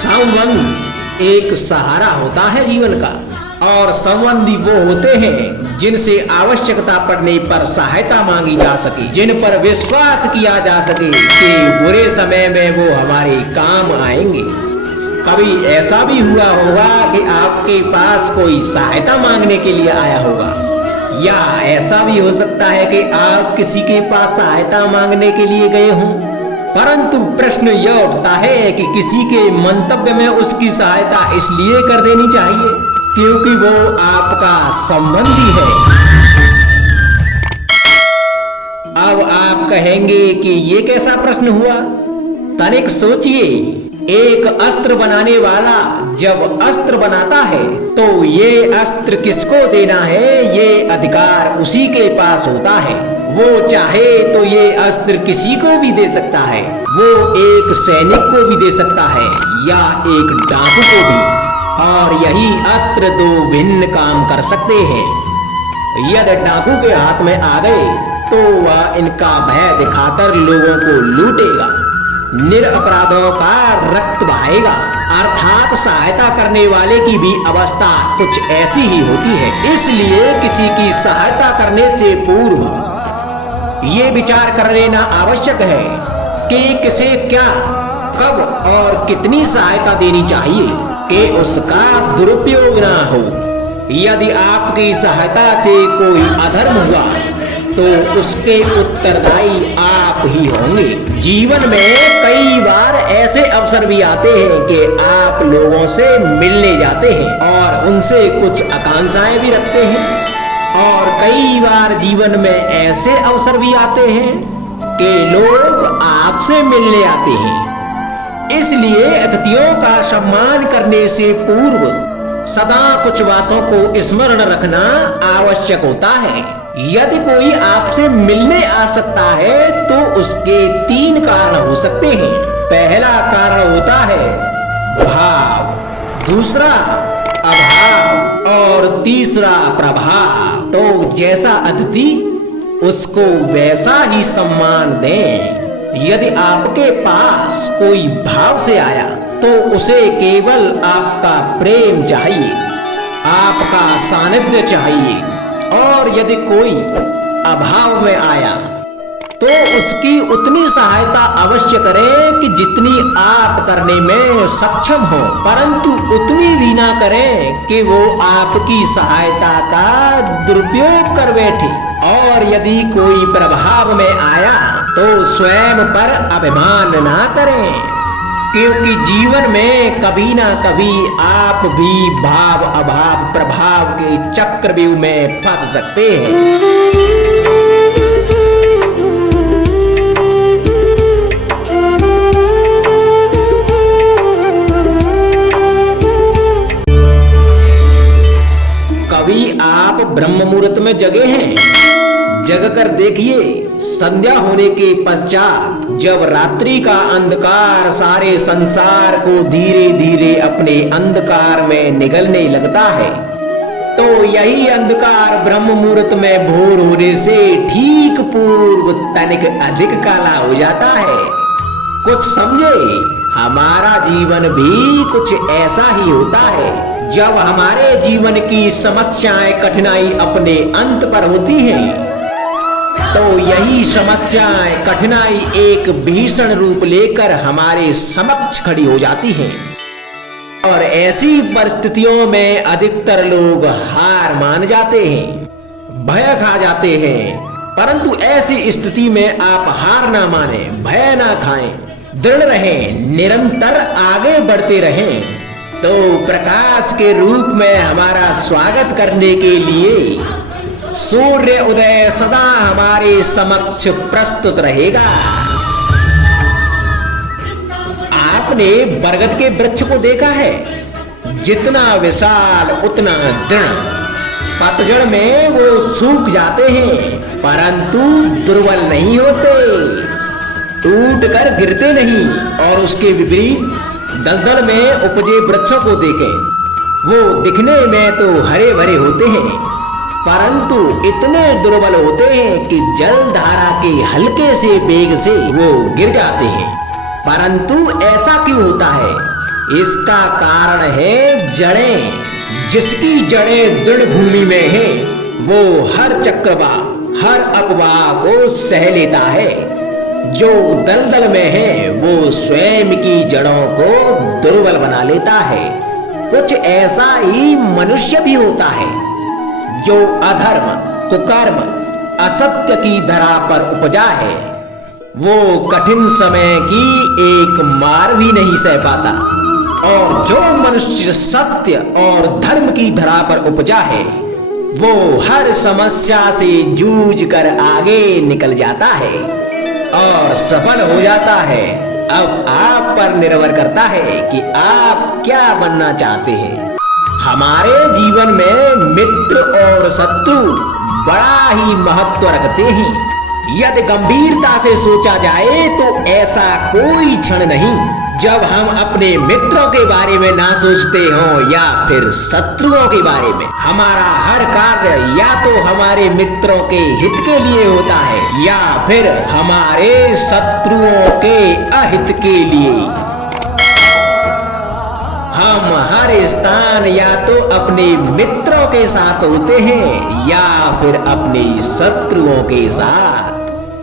संबंध एक सहारा होता है जीवन का, और संबंधी वो होते हैं जिनसे आवश्यकता पड़ने पर सहायता मांगी जा सके, जिन पर विश्वास किया जा सके कि बुरे समय में वो हमारे काम आएंगे। कभी ऐसा भी हुआ होगा कि आपके पास कोई सहायता मांगने के लिए आया होगा, या ऐसा भी हो सकता है कि आप किसी के पास सहायता मांगने के लिए गए हों, परंतु प्रश्न यह उठता है कि किसी के मंतव्य में उसकी सहायता इसलिए कर देनी चाहिए क्योंकि वो आपका संबंधी है। अब आप कहेंगे कि ये कैसा प्रश्न हुआ? तनिक सोचिए, एक अस्त्र बनाने वाला जब अस्त्र बनाता है तो ये अस्त्र किसको देना है, ये अधिकार उसी के पास होता है। वो चाहे तो ये अस्त्र किसी को भी दे सकता है, वो एक सैनिक को भी दे सकता है या एक डाकू को भी, और यही अस्त्र दो भिन्न काम कर सकते हैं। यदि डाकू के हाथ में आ गए तो वह इनका भय दिखाकर लोगों को लूटेगा, निरपराधों का रक्त बहाएगा, अर्थात सहायता करने वाले की भी अवस्था कुछ ऐसी ही होती है। इसलिए किसी की सहायता करने से पूर्व ये विचार कर लेना आवश्यक है कि किसे क्या, कब और कितनी सहायता देनी चाहिए कि उसका दुरुपयोग ना हो। यदि आपकी सहायता से कोई अधर्म हुआ तो उसके उत्तरदायी आप ही होंगे। जीवन में कई बार ऐसे अवसर भी आते हैं कि आप लोगों से मिलने जाते हैं और उनसे कुछ आकांक्षाएं भी रखते हैं, और कई बार जीवन में ऐसे अवसर भी आते हैं कि लोग आपसे मिलने आते हैं। इसलिए अतिथियों का सम्मान करने से पूर्व सदा कुछ बातों को स्मरण रखना आवश्यक होता है। यदि कोई आपसे मिलने आ सकता है तो उसके 3 कारण हो सकते हैं। पहला कारण होता है भाव, दूसरा अभाव और तीसरा प्रभाव। तो जैसा अतिथि उसको वैसा ही सम्मान दें। यदि आपके पास कोई भाव से आया तो उसे केवल आपका प्रेम चाहिए, आपका सानिध्य चाहिए, और यदि कोई अभाव में आया तो उसकी उतनी सहायता अवश्य करें कि जितनी आप करने में सक्षम हो, परंतु उतनी भी ना करें कि वो आपकी सहायता का दुरुपयोग कर बैठे। और यदि कोई प्रभाव में आया तो स्वयं पर अभिमान ना करें, क्योंकि जीवन में कभी ना कभी आप भी भाव अभाव प्रभाव के चक्रव्यूह में फंस सकते हैं। कभी आप ब्रह्म मुहूर्त में जगे हैं? जग कर देखिए, संध्या होने के पश्चात जब रात्रि का अंधकार सारे संसार को धीरे धीरे अपने अंधकार में निगलने लगता है, तो यही अंधकार ब्रह्म मुहूर्त में भोर होने से ठीक पूर्व तनिक अधिक काला हो जाता है। कुछ समझे, हमारा जीवन भी कुछ ऐसा ही होता है। जब हमारे जीवन की समस्याएं कठिनाई अपने अंत पर होती हैं, तो यही समस्याएं कठिनाई एक भीषण रूप लेकर हमारे समक्ष खड़ी हो जाती हैं, और ऐसी परिस्थितियों में अधिकतर लोग हार मान जाते हैं, भय खा जाते हैं। परंतु ऐसी स्थिति में आप हार ना माने, भय ना खाएं, दृढ़ रहें, निरंतर आगे बढ़ते रहें, तो प्रकाश के रूप में हमारा स्वागत करने के लिए सूर्य उदय सदा हमारे समक्ष प्रस्तुत रहेगा। आपने बरगद के वृक्ष को देखा है? जितना विशाल उतना दृढ़। पतझड़ में वो सूख जाते हैं परंतु दुर्बल नहीं होते, टूट कर गिरते नहीं। और उसके विपरीत दलदल में उपजे वृक्षों को देखें, वो दिखने में तो हरे भरे होते हैं परंतु इतने दुर्बल होते हैं कि जल धारा के हल्के से वेग से वो गिर जाते हैं। परंतु ऐसा क्यों होता है? इसका कारण है जड़ें। जिसकी जड़ें दृढ़ भूमि में है वो हर चक्रवात, हर अफवाह को सह लेता है। जो दलदल में है वो स्वयं की जड़ों को दुर्बल बना लेता है। कुछ ऐसा ही मनुष्य भी होता है जो अधर्म, कुकर्म, असत्य की धरा पर उपजा है। वो कठिन समय की एक मार भी नहीं सह पाता। और जो मनुष्य सत्य और धर्म की धरा पर उपजा है वो हर समस्या से जूझ कर आगे निकल जाता है और सफल हो जाता है। अब आप पर निर्भर करता है कि आप क्या बनना चाहते हैं। हमारे जीवन में मित्र और शत्रु बड़ा ही महत्व रखते हैं। यदि गंभीरता से सोचा जाए तो ऐसा कोई क्षण नहीं जब हम अपने मित्रों के बारे में ना सोचते हों या फिर शत्रुओं के बारे में। हमारा हर कार्य या तो हमारे मित्रों के हित के लिए होता है या फिर हमारे शत्रुओं के अहित के लिए। हम हर स्थान या तो अपने मित्रों के साथ होते हैं या फिर अपने शत्रुओं के साथ।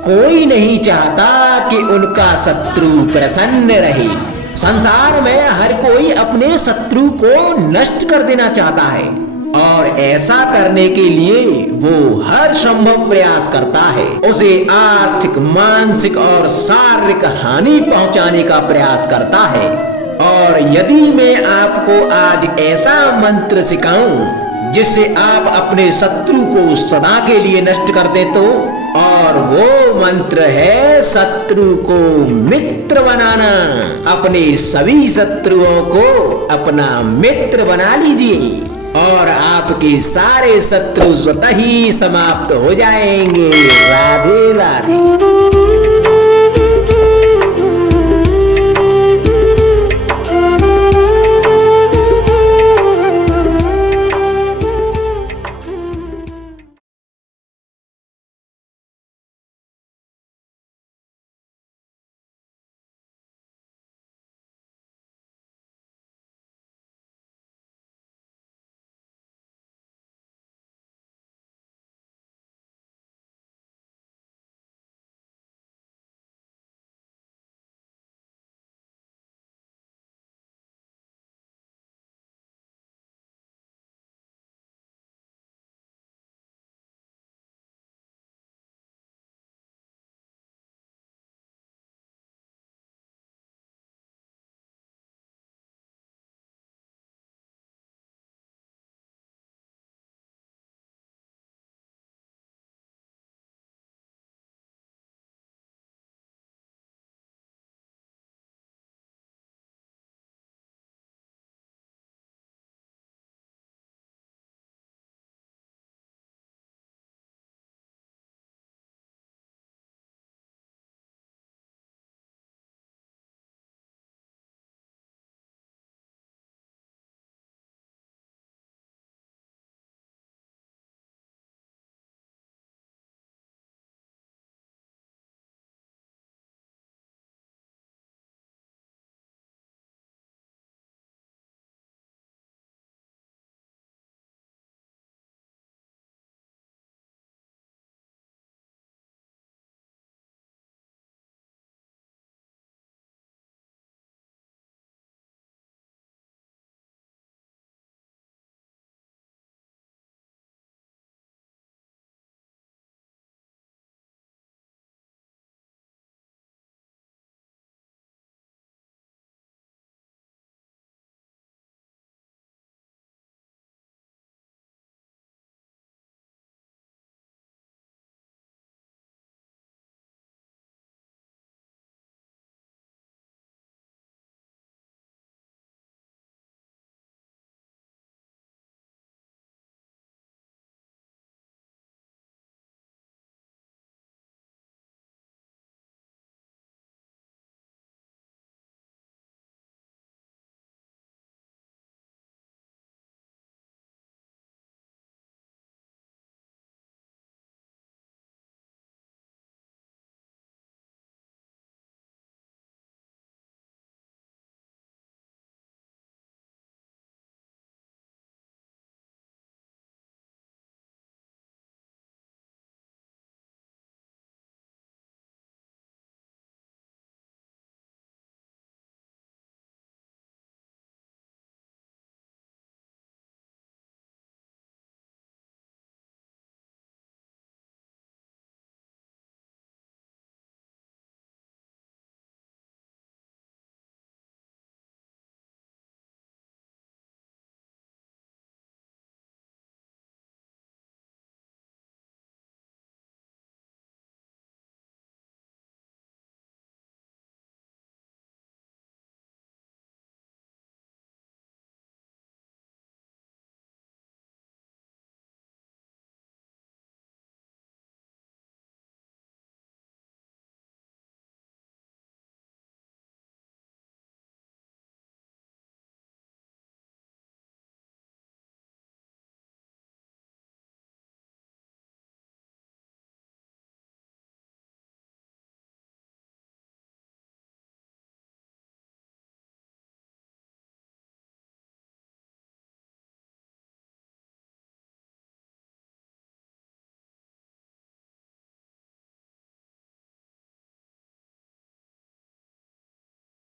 कोई नहीं चाहता कि उनका शत्रु प्रसन्न रहे। संसार में हर कोई अपने शत्रु को नष्ट कर देना चाहता है और ऐसा करने के लिए वो हर संभव प्रयास करता है। उसे आर्थिक, मानसिक और शारीरिक हानि पहुंचाने का प्रयास करता है। और यदि मैं आपको आज ऐसा मंत्र सिखाऊं जिससे आप अपने शत्रु को सदा के लिए नष्ट कर दे तो, और वो मंत्र है शत्रु को मित्र बनाना। अपने सभी शत्रुओं को अपना मित्र बना लीजिए और आपके सारे शत्रु स्वतः ही समाप्त हो जाएंगे। राधे राधे।